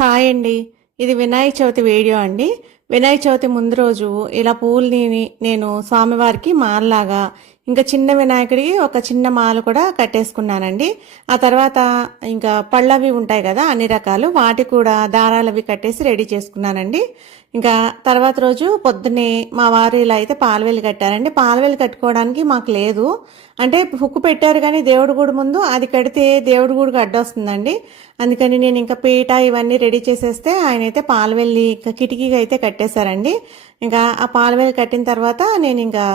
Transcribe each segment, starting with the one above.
Hi అండి ఇది Vinayaka Chavithi video అండి. వినాయక చవితి ముందు రోజు ఇలా పూలని నేను స్వామివారికి మాలలాగా ఇంకా చిన్న వినాయకుడికి ఒక చిన్న మాల కూడా కట్టేసుకున్నానండి. ఆ తర్వాత ఇంకా పళ్ళవి ఉంటాయి కదా అన్ని రకాలు వాటి కూడా దారాలవి కట్టేసి రెడీ చేసుకున్నానండి. ఇంకా తర్వాత రోజు పొద్దున్నే మా వారు ఇలా అయితే పాలవెల్లి కట్టారండి. పాలవేలు కట్టుకోవడానికి మాకు లేదు. అంటే హుక్కు పెట్టారు కానీ దేవుడి గుడి ముందు అది కడితే దేవుడి గుడికి అడ్డొస్తుందండి. అందుకని నేను ఇంకా పీట ఇవన్నీ రెడీ చేసేస్తే ఆయన అయితే పాలవెల్లి ఇంకా అయితే కట్టేశారండి. ఇంకా ఆ పాలవేలు కట్టిన తర్వాత నేను ఇంకా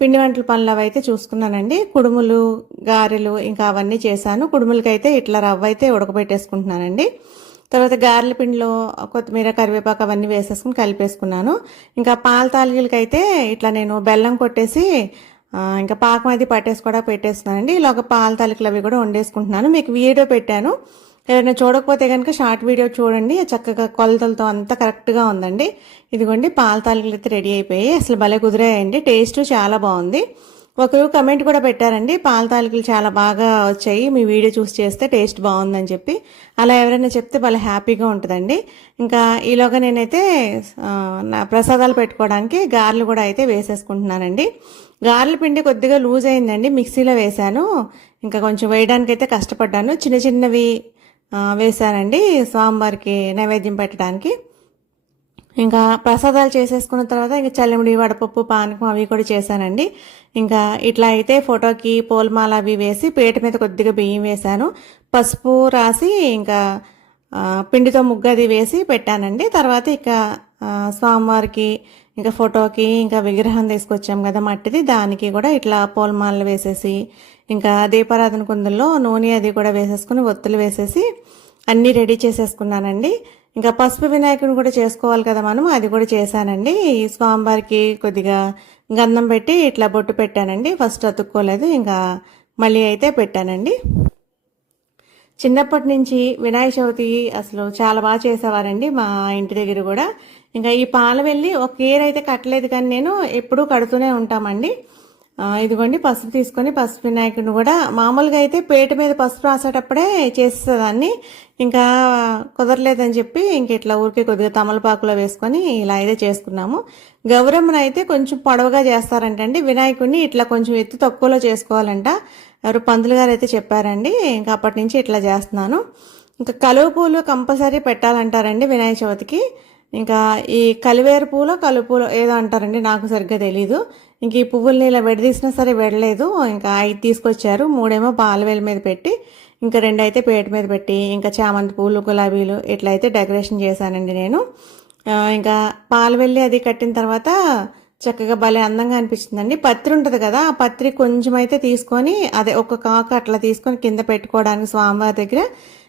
పిండి వంటల పనులు అవి అయితే చూసుకున్నానండి. కుడుములు గారెలు ఇంకా అవన్నీ చేశాను. కుడుములకైతే ఇట్లా రవ్వ అయితే ఉడకబెట్టేసుకుంటున్నానండి. తర్వాత గారెల పిండిలో కొత్తిమీర కరివేపాకు అవన్నీ వేసేసుకుని కలిపేసుకున్నాను. ఇంకా పాల తాలికలకైతే ఇట్లా నేను బెల్లం కొట్టేసి ఇంకా పాకం అది పట్టేసి కూడా పెట్టేస్తున్నానండి. ఇలా ఒక పాల తాలికలు అవి కూడా వండేసుకుంటున్నాను. మీకు వీడియో పెట్టాను. ఎవరైనా చూడకపోతే కనుక షార్ట్ వీడియో చూడండి. చక్కగా కొలతలతో అంతా కరెక్ట్గా ఉందండి. ఇదిగోండి పాల తాలికలు అయితే రెడీ అయిపోయి అసలు భలే కుదిరాయండి. టేస్ట్ చాలా బాగుంది. ఒకరు కమెంట్ కూడా పెట్టారండి పాల తాలికలు చాలా బాగా వచ్చాయి. మీ వీడియో చూసి చేస్తే టేస్ట్ బాగుందని చెప్పి. అలా ఎవరైనా చెప్తే భలే హ్యాపీగా ఉంటుందండి. ఇంకా ఈలోగా నేనైతే నా ప్రసాదాలు పెట్టుకోవడానికి గారెలు కూడా అయితే వేసేసుకుంటున్నానండి. గారెల పిండి కొద్దిగా లూజ్ అయిందండి. మిక్సీలో వేశాను. ఇంకా కొంచెం వేయడానికి అయితే కష్టపడ్డాను. చిన్న చిన్నవి వేశానండి స్వామివారికి నైవేద్యం పెట్టడానికి. ఇంకా ప్రసాదాలు చేసేసుకున్న తర్వాత ఇంకా చల్లిముడి వడపప్పు పానకం అవి కూడా చేశానండి. ఇంకా ఇట్లా అయితే ఫోటోకి పూలమాల అవి వేసి పీట మీద కొద్దిగా బియ్యం వేశాను. పసుపు రాసి ఇంకా పిండితో ముగ్గు అది వేసి పెట్టానండి. తర్వాత ఇక స్వామివారికి ఇంకా ఫోటోకి ఇంకా విగ్రహం తీసుకొచ్చాం కదా మట్టిది దానికి కూడా ఇట్లా పూలమాలలు వేసేసి ఇంకా దీపారాధన కుందుల్లో నూనె అది కూడా వేసేసుకుని ఒత్తులు వేసేసి అన్నీ రెడీ చేసేసుకున్నానండి. ఇంకా పసుపు వినాయకుని కూడా చేసుకోవాలి కదా మనం అది కూడా చేశానండి. ఈ స్వామివారికి కొద్దిగా గంధం పెట్టి ఇట్లా బొట్టు పెట్టానండి. ఫస్ట్ అతుక్కోలేదు ఇంకా మళ్ళీ అయితే పెట్టానండి. చిన్నప్పటి నుంచి వినాయక చవితి అసలు చాలా బాగా చేసేవారండి మా ఇంటి దగ్గర కూడా. ఇంకా ఈ పాల వెళ్ళి ఒక ఇయర్ అయితే కట్టలేదు కానీ నేను ఎప్పుడూ కడుతూనే ఉంటామండి. ఇదిగోండి పసుపు తీసుకొని పసుపు వినాయకుడిని కూడా మామూలుగా అయితే పేట మీద పసుపు రాసేటప్పుడే చేసేదాన్ని ఇంకా కుదరలేదని చెప్పి ఇంక ఇట్లా ఊరికే కొద్దిగా తమలపాకులో వేసుకొని ఇలా అయితే చేసుకున్నాము. గౌరమ్మను అయితే కొంచెం పొడవుగా చేస్తారంటండి. వినాయకుడిని ఇట్లా కొంచెం ఎత్తు తక్కువలో చేసుకోవాలంట. ఎవరు పంతులు గారు అయితే చెప్పారండి ఇంకా అప్పటి నుంచి ఇట్లా చేస్తున్నాను. ఇంకా కలువ పూలు కంపల్సరీ పెట్టాలంటారండి వినాయక చవితికి. ఇంకా ఈ కలివేరు పూలో కలువ ఏదో అంటారండి నాకు సరిగ్గా తెలీదు. ఇంక ఈ పువ్వుల్ని ఇలా విడదీసినా సరే విడలేదు. ఇంకా ఐదు తీసుకొచ్చారు. మూడేమో పాలవేల మీద పెట్టి ఇంకా రెండు అయితే పేట మీద పెట్టి ఇంకా చామంతి పూలు గులాబీలు ఇట్లా అయితే డెకరేషన్ చేశానండి నేను. ఇంకా పాలవెల్లి అది కట్టిన తర్వాత చక్కగా భలే అందంగా అనిపిస్తుందండి పత్రి ఉంటుంది కదా ఆ పత్రి కొంచెం అయితే తీసుకొని అదే ఒక కాకు అట్లా తీసుకొని కింద పెట్టుకోవడానికి స్వామివారి దగ్గర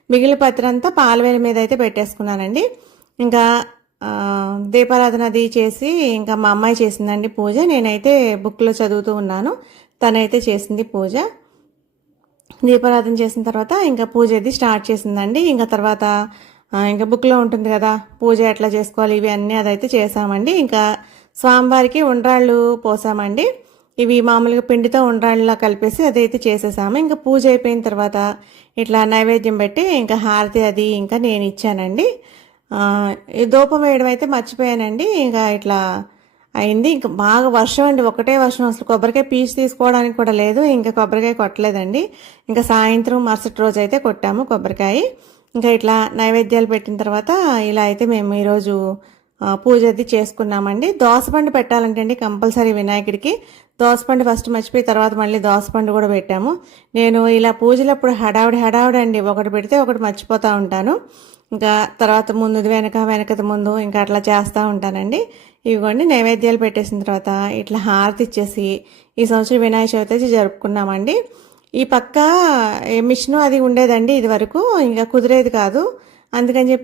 మిగిలిన పత్రి అంతా పాలవేల మీద అయితే పెట్టేసుకున్నానండి. ఇంకా దీపారాధన అది చేసి ఇంకా మా అమ్మాయి చేసిందండి పూజ. నేనైతే బుక్లో చదువుతూ ఉన్నాను. తనైతే చేసింది పూజ. దీపారాధన చేసిన తర్వాత ఇంకా పూజ అది స్టార్ట్ చేసిందండి. ఇంకా తర్వాత ఇంకా బుక్లో ఉంటుంది కదా పూజ ఎట్లా చేసుకోవాలి ఇవి అన్నీ అదైతే చేసామండి ఇంకా స్వామివారికి ఉండ్రాళ్ళు పోసామండి. ఇవి మామూలుగా పిండితో ఉండ్రాళ్ళలా కలిపేసి అదైతే చేసేసాము. ఇంకా పూజ అయిపోయిన తర్వాత ఇట్లా నైవేద్యం పెట్టి ఇంకా హారతి అది ఇంకా నేను ఇచ్చానండి. ఈ వేయడం అయితే మర్చిపోయానండి. ఇంకా ఇట్లా అయింది. ఇంకా బాగా వర్షం అండి. ఒకటే వర్షం. అసలు కొబ్బరికాయ పీచు తీసుకోవడానికి కూడా లేదు. ఇంకా కొబ్బరికాయ కొట్టలేదండి. ఇంకా సాయంత్రం మరుసటి రోజు అయితే కొట్టాము కొబ్బరికాయ. ఇంకా ఇట్లా నైవేద్యాలు పెట్టిన తర్వాత ఇలా అయితే మేము ఈరోజు పూజ అది చేసుకున్నామండి. దోసపండు పెట్టాలంటే అండి కంపల్సరీ వినాయకుడికి. దోసపండు ఫస్ట్ మర్చిపోయి తర్వాత మళ్ళీ దోసపండు కూడా పెట్టాము. నేను ఇలా పూజలప్పుడు హడావిడి హడావిడి అండి ఒకటి పెడితే ఒకటి మర్చిపోతూ ఉంటాను. ఇంకా తర్వాత ముందుది వెనక వెనకది ముందు ఇంకా అట్లా చేస్తూ ఉంటానండి. ఇవిగోండి నైవేద్యాలు పెట్టేసిన తర్వాత ఇట్లా హారతి ఇచ్చేసి ఈ సంవత్సరం వినాయక చవితి జరుపుకున్నామండి. ఈ పక్క మిషను మిషన్ అది ఉండేదండి ఇది వరకు ఇంకా కుదిరేది కాదు. అందుకని చెప్పి